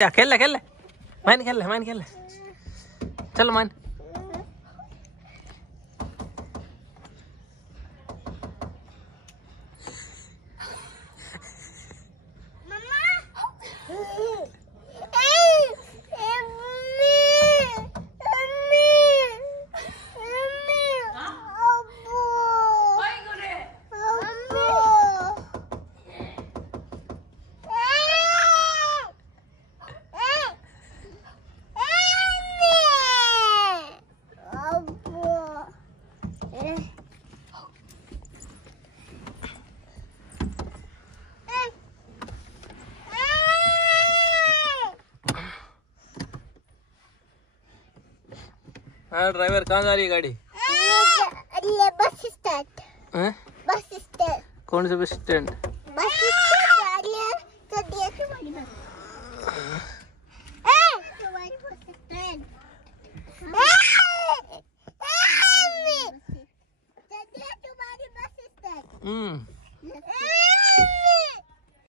क्या खेल ले मान खेल ले चलो मान। हाँ ड्राइवर कहाँ जा रही है गाड़ी? Bus stand. Bus stand. कौन से बस स्टैंड? बस स्टैंड जा रही है तो देखो तुम्हारी बस। तुम्हारी बस स्टैंड। तुम्हारी बस स्टैंड।